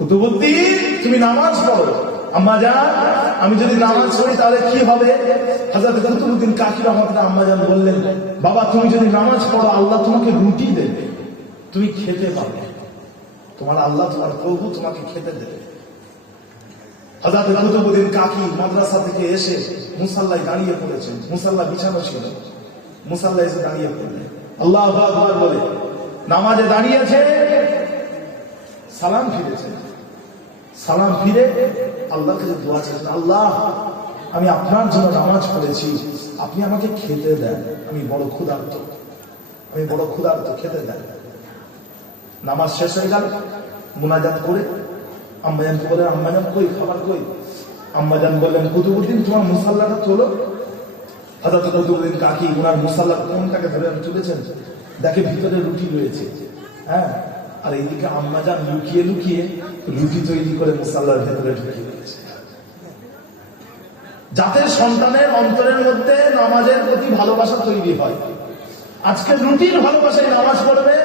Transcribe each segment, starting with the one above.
কুতুবুদ্দিন, তুমি নামাজ পড়ো। আম্মা যান আমি যদি নামাজ পড়ি, তাহলে কি হবে? হাজার কুতুবুদ্দিন কাকি রহমতুল্লাহ আম্মা যান বললেন, বাবা, তুমি যদি নামাজ পড়ো, আল্লাহ তোমাকে রুটি দেবে। তুমি খেতে পাবে তোমার আল্লাহ, তোমার প্রভু তোমাকে খেতে দেবে। হাজরত কুতুবুদ্দিন কাকি মাদ্রাসা থেকে এসে মুসাল্লায় দাঁড়িয়ে পড়েছেন। মুসাল্লা বিছানো ছিল। মুসাল্লা এসে দাঁড়িয়ে পড়লেন। আল্লাহ বলে, নামাজে দাঁড়িয়েছে সালাম ফিরেছে। সালাম ফিরে, আল্লাহর কাছে দোয়া চেয়েছেন আল্লাহ, আমি আপনার জন্য নামাজ পড়েছি, আপনি আমাকে খেতে দেন, আমি বড় ক্ষুধার্ত, আমি বড় ক্ষুধার্ত, খেতে দেন। নামাজ শেষ হয়ে গেল, মুনাজাত করে আম্মাজানকে বলে, আম্মাজান কই, খাবার কই? আম্মাজান বললেন কুতুবুদ্দিন তোমার মুসাল্লাটা তোলো? হাজার কুতুবুদ্দিন কাকি ওনার মুসাল্লা কোনটাকে ধরে তুলেছেন? দেখে ভিতরে রুটি রয়েছে হ্যাঁ? আর এইদিকে আম্মাজান লুকিয়ে লুকিয়ে রুটি তৈরি করে মুসাল্লার ভেতরে ঢুকিয়ে যাতে সন্তানের অন্তরের মধ্যে নামাজের প্রতি ভালোবাসা তৈরি হয়, আজকে রুটির ভালোবাসায় নামাজ পড়বে,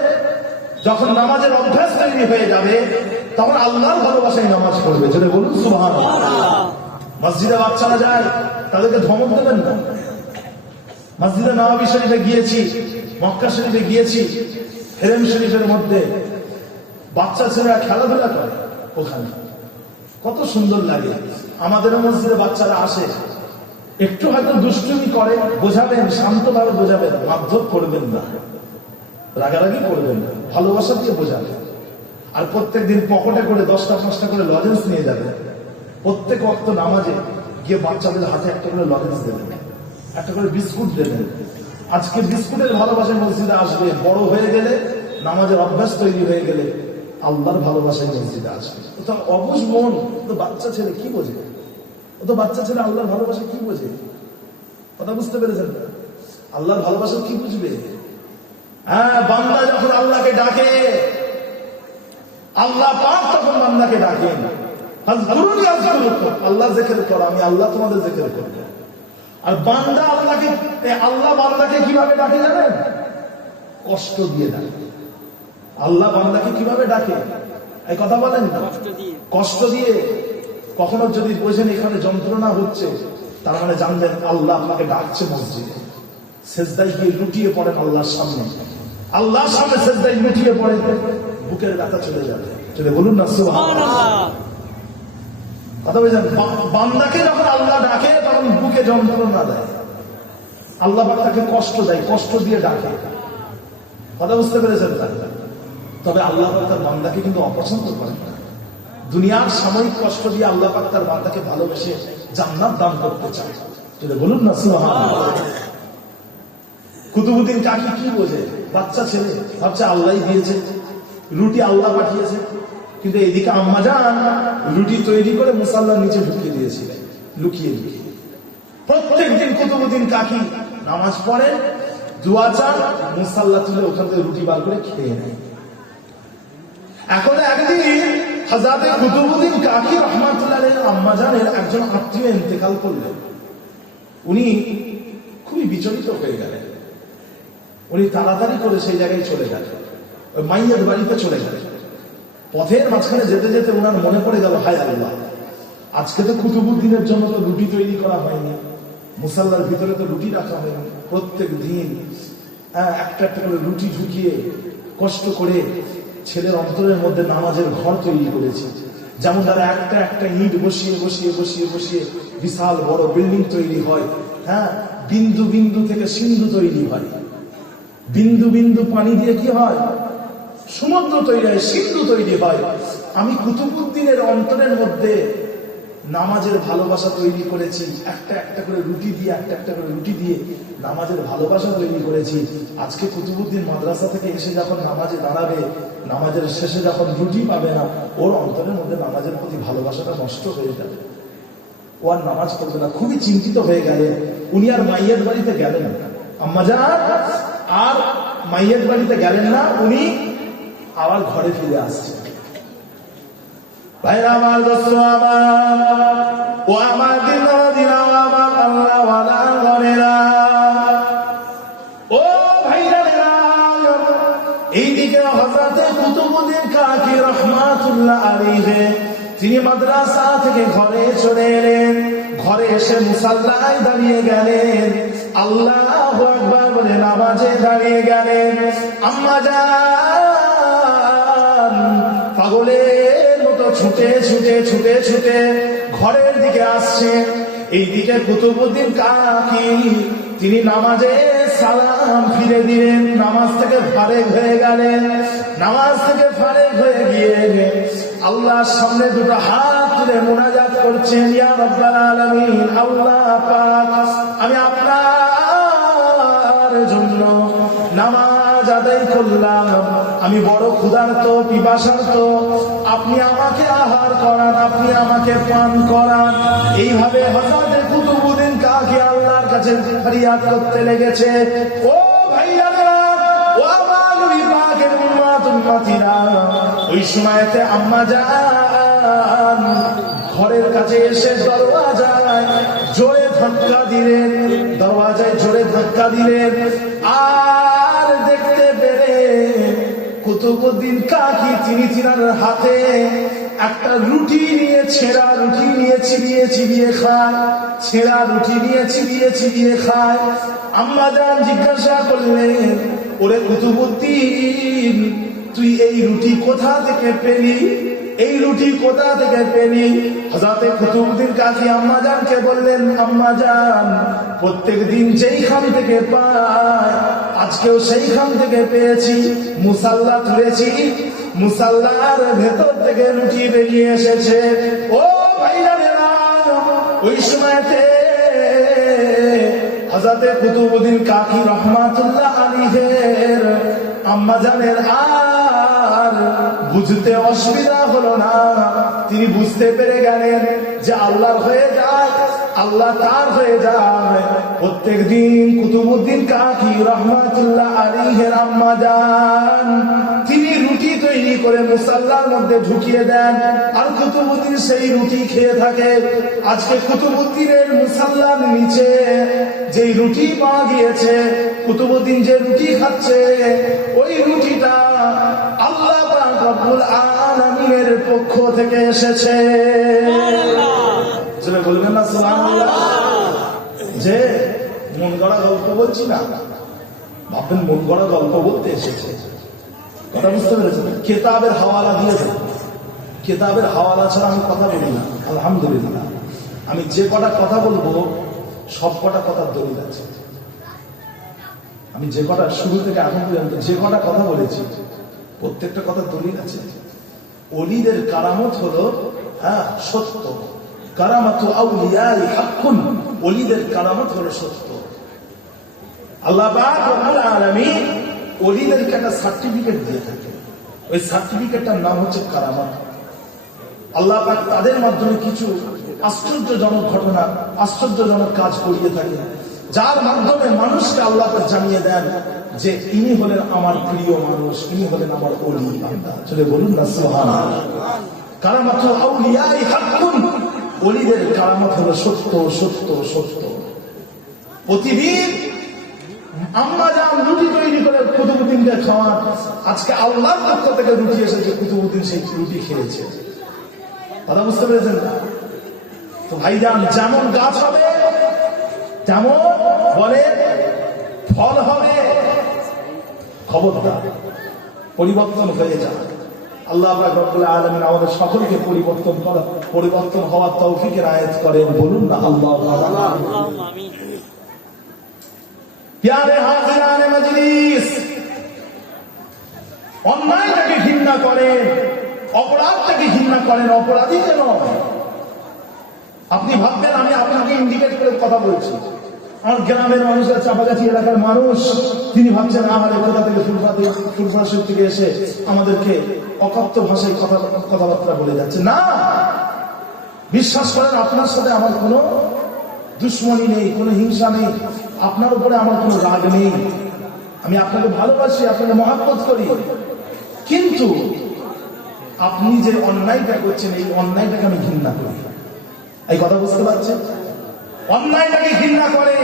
যখন নামাজের অভ্যাস তৈরি হয়ে যাবে, তখন আল্লাহর ভালোবাসায় নামাজ পড়বে। যেটা বলুন সুহান মসজিদে বাচ্চারা যায়, তাদেরকে ধমক দেবেন না। মসজিদে নবাবী শরীফে গিয়েছি, মক্কা শরীফে গিয়েছি, হেরেম শরীফের মধ্যে বাচ্চা ছেলেরা খেলাধুলা করে ওখানে। কত সুন্দর লাগে। আমাদের মসজিদে বাচ্চারা আসে। একটু হয়তো দুষ্টুমি করে, বোঝাবেন, শান্তভাবে বোঝাবেন, মারধর করবেন না। রাগারাগি করবেন না, ভালোবাসা দিয়ে বোঝাবেন। আর প্রত্যেক দিন পকেটে করে দশটা, পাঁচটা করে লজেন্স নিয়ে যাবেন। প্রত্যেক অক্ত নামাজে গিয়ে বাচ্চাদের হাতে একটা করে লজেন্স দেবেন। একটা করে বিস্কুট দেবেন। আজকে বিস্কুটের ভালোবাসা মসজিদে আসবে, বড় হয়ে গেলে নামাজের অভ্যাস তৈরি হয়ে গেলে আল্লাহর ভালোবাসায় মসজিদে আসবে ও তো অবুজ মন। তো বাচ্চা ছেলে, কি বোঝে? ও তো বাচ্চা ছেলে আল্লাহর ভালোবাসা কি বোঝে? কথা বুঝতে পেরেছেন? আল্লাহর ভালোবাসা কি বুঝবে? হ্যাঁ বান্দা যখন আল্লাহকে ডাকে, আল্লাহ পাক তখন বান্দাকে ডাকেন। আল্লাহ জেকের করো, আমি আল্লাহ তোমাদের জেকের করব। আর বান্দা আল্লাহকে আল্লাহ বান্দাকে কীভাবে ডাকে জানেন? কষ্ট দিয়ে ডাকে। আল্লাহ বান্দাকে কীভাবে ডাকে? এই কথা বলেন না। কষ্ট দিয়ে। কখনো যদি বোঝেন এখানে যন্ত্রণা হচ্ছে তার মানে জানবেন আল্লাহ আপনাকে ডাকছে মসজিদে। সেজদাই গিয়ে লুটিয়ে পড়েন আল্লাহর সামনে। আল্লাহর সামনে সেজদাই লুটিয়ে পড়েন বুকের ব্যথা চলে যাবে। চলে বলুন না কথা বলছেন? বান্দাকে যখন আল্লাহ ডাকে তখন বুকে যন্ত্রণা দেয়। আল্লাহ তাকে কষ্ট দেয় কষ্ট দিয়ে ডাকে। কথা বুঝতে পেরেছেন তাই? তবে আল্লাহ তার বান্দাকে কিন্তু অপছন্দ করেন না। দুনিয়ার সাময়িক কষ্ট দিয়ে আল্লাহ পাক তার বান্দাকে ভালোবেসে জান্নাত দান করতে চায়। বলুন না কুতুবুদ্দিন কাকি কি বোঝে? বাচ্চা ছেলে, ভাবছে আল্লাহ দিয়েছে। রুটি আল্লাহ পাঠিয়েছে। কিন্তু এদিকে আম্মা যান রুটি তৈরি করে মুসাল্লার নিচে ঢুকিয়ে দিয়েছিলেন লুকিয়ে লুকিয়ে। প্রত্যেক দিন কুতুবুদ্দিন কাকি নামাজ পড়ে, দোয়া চান মুসাল্লা তুলে ওখান থেকে রুটি বার করে খেয়ে নেয়। এখন একদিন হাজাতে কুতুবুদ্দিন কাকি রহমাতুল্লাহ আম্মা জানের একজন আত্মীয় ইন্তেকাল করলেন। উনি খুবই বিচলিত হয়ে গেলেন। উনি তাড়াতাড়ি করে সেই জায়গায় চলে গেলেন। ওই মাইয়ের বাড়িতে চলে গেলেন। পথের মাঝখানে যেতে যেতে ওনার মনে পড়ে গেল হায় আল্লাহ আজকে তো কুতুবুদ্দিনের জন্য তো রুটি তৈরি করা হয়নি মুসাল্লার ভিতরে তো রুটি রাখা হয়নি। প্রত্যেক দিন হ্যাঁ, একটা একটা করে রুটি ঢুকিয়ে কষ্ট করে ছেলের অন্তরের মধ্যে নামাজের ঘর তৈরি করেছে। যেমন তারা একটা একটা ইট বসিয়ে বসিয়ে বসিয়ে বসিয়ে বিশাল বড় বিল্ডিং তৈরি হয়। হ্যাঁ? বিন্দু বিন্দু থেকে সিন্ধু তৈরি হয়। বিন্দু বিন্দু পানি দিয়ে কি হয়? সমুদ্র তৈরি হয়, সিন্ধু তৈরি হয়। আমি কুতুবুদ্দিনের অন্তরের মধ্যে নামাজের ভালোবাসা তৈরি করেছি একটা একটা করে রুটি দিয়ে, একটা একটা করে রুটি দিয়ে নামাজের ভালোবাসা তৈরি করেছি। আজকে কুতুবুদ্দিন মাদ্রাসা থেকে এসে যখন নামাজে দাঁড়াবে, নামাজের শেষে যখন রুটি পাবে না, ওর অন্তরের মধ্যে নামাজের প্রতি ভালোবাসাটা নষ্ট হয়ে যাবে। ও আর নামাজ পড়বে না। খুবই চিন্তিত হয়ে গেলেন উনি আর মাইয়ের বাড়িতে গেলেন আম্মা আর মাইয়ের বাড়িতে গেলেন না, উনি আবার ঘরে ফিরে আসছেন। ভাইরা আমার দোস্ত, আমার। ও আমার দিন দিন আমার আল্লাহ ওয়ালা ঘরেরা ও ভাইরা এইদিকে হজরতে কুতুবুদ্দিন কাকি রহমাতুল্লাহ আলাইহি, তিনি মাদ্রাসা থেকে ঘরে চলে এলেন। ঘরে এসে মুসাল্লায় দাঁড়িয়ে গেলেন। আল্লাহ একবার বলে নামাজে দাঁড়িয়ে গেলেন। আম্মা যান পাগলের ছুটে ছুটে ছুটে ছুটে ঘরের দিকে আসছে। এইদিকে কুতুবুদ্দিন কাকি তিনি নামাজে সালাম ফিরে দিলেন। নামাজ থেকে ফারেক হয়ে গেলেন। নামাজ থেকে ফারেক হয়ে গিয়ে আল্লাহর সামনে দুটো হাত তুলে মোনাজাত করছেন আল্লাহ আমি আপনার জন্য নামাজ আদায় করলাম। আমি বড় ক্ষুধার্ত, পিপাসার্ত। আপনি আমাকে আহার করান, আপনি আমাকে পান করান। এইভাবে হঠাৎ কুতুবুদ্দিন কাকে আল্লাহর কাছে ফরিয়াদ করতে লেগেছে? ও উম্মাতিরা, ওই সময়তে আম্মা যান, ঘরের কাছে এসে দরওয়াজায় জোরে ধাক্কা দিলেন, দরওয়াজায় জোরে ধাক্কা দিলেন। আর কুতুবুদ্দিন কাকি তিনি তিনার হাতে, একটা রুটি নিয়ে, ছেঁড়া রুটি নিয়ে চিবিয়ে চিবিয়ে খায়। ছেঁড়া রুটি নিয়ে চিবিয়ে চিবিয়ে খায়। আম্মা যান জিজ্ঞাসা করলেন, ওরে কুতুবুদ্দিন, তুই এই রুটি কোথা থেকে পেলি? এই রুটি কোথা থেকে পেলি? হজরতে কুতুবুদ্দিন কাকি আম্মা জানকে বললেন, আম্মা জান প্রত্যেক দিন যেইখান থেকে পায় আজকেও সেইখান থেকে পেয়েছি মুসাল্লা তুলেছি মুসাল্লার ভেতর থেকে রুটি বেরিয়ে এসেছে। ও ওই সময়তে হজরতে কুতুবুদ্দিন কাকি রহমাতুল্লাহ আলীহের আম্মা জানের আর বুঝতে অসুবিধা হলো না। তিনি বুঝতে পেরে গেলেন যে আল্লাহর হয়ে যায় আল্লাহ তার হয়ে যায়। প্রত্যেক দিন কুতুবুদ্দিন কাকি রহমাতুল্লাহ আলীহের আম্মা তিনি রুটি তৈরি করে মুসাল্লার মধ্যে ঢুকিয়ে দেন। আর কুতুবুদ্দিন সেই রুটি খেয়ে থাকে। আজকে কুতুবুদ্দিনের মুসাল্লার নিচে যেই রুটি পাওয়া গিয়েছে, কুতুবুদ্দিন যে রুটি খাচ্ছে, ওই রুটিটা আল্লাহ রব্বুল আলামিনের পক্ষ থেকে এসেছে। জোরে বলবেন না যে মন গড়া গল্প বলছি না, ভাববেন মন গড়া গল্প বলতে এসেছে। কথা বুঝতে পেরেছেন? কেতাবের হাওয়ালা দিয়েছে কেতাবের হাওয়ালা ছাড়া আমি কথা বলি না, আলহামদুলিল্লাহ। আমি যে কটা কথা বলব, সব কটা কথার দলিল আছে। আমি যে কটা, শুরু থেকে এখন পর্যন্ত যে কটা কথা বলেছি, প্রত্যেকটা কথার দলিল আছে। অলিদের কারামত হলো হ্যাঁ সত্য। তাদের মাধ্যমে কিছু আশ্চর্যজনক ঘটনা, আশ্চর্যজনক কাজ করিয়ে থাকে যার মাধ্যমে মানুষকে আল্লাহ জানিয়ে দেন যে ইনি হলেন আমার প্রিয় মানুষ, ইনি হলেন আমার অলি চলে বলুন না সুবহান কারামাত আউলিয়াই হাক্কুন অলিদের কারামত হলো সত্য সত্য সত্য। প্রতিদিন আম্মা যান রুটি তৈরি করে কুতুবুদ্দিনকে খাওয়ান, আজকে আল্লাহর পক্ষ থেকে রুটি এসেছে, কুতুবুদ্দিন সেই রুটি খেয়েছে। কথা বুঝতে পেরেছেন? তো ভাই ভাইজান, যেমন গাছ হবে, তেমন বলে ফল হবে। খবরদার, পরিবর্তন হয়ে যায় আল্লাহ আলমিন আমাদের সকলকে পরিবর্তন পরিবর্তন হওয়ার তৌফিকের আয়াত করেন। বলুন না, আল্লাহ অন্যায়টাকে ঘৃণা করেন, অপরাধটাকে ঘৃণা করেন অপরাধীকে নয়। আপনি ভাববেন, আমি আপনাকে ইন্ডিকেট করে কথা বলছি। আমার গ্রামের মানুষের চাপাগাছি এলাকার মানুষ, তিনি ভাবছেন আমার কোথা থেকে ফুলফাতে ফুলফাসুর থেকে এসে আমাদেরকে অকথ্য ভাষায় কথা, কথাবার্তা বলে যাচ্ছে? না! বিশ্বাস করেন, আপনার সাথে আমার কোনো দুশ্মনী নেই, কোনো হিংসা নেই। আপনার উপরে আমার কোনো রাগ নেই। আমি আপনাকে ভালোবাসি, আপনাকে মহাব্বত করি। কিন্তু আপনি যে অন্যায়টা করছেন, এই অন্যায়টাকে আমি ঘৃণা করি। এই কথা বুঝতে পারছেন? অন্যায়টাকে ঘৃণা করে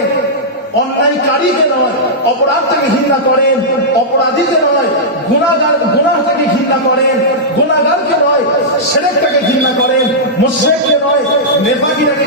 অন্যায়কারীকে নয় অপরাধটাকে ঘৃণা করেন অপরাধীকে নয়, গুণাগার গুণাটাকে ঘৃণা করেন গুণাগারকে নয় সেরেকটাকে ঘৃণা করেন মুসরেককে নয় নেতাগিরাকে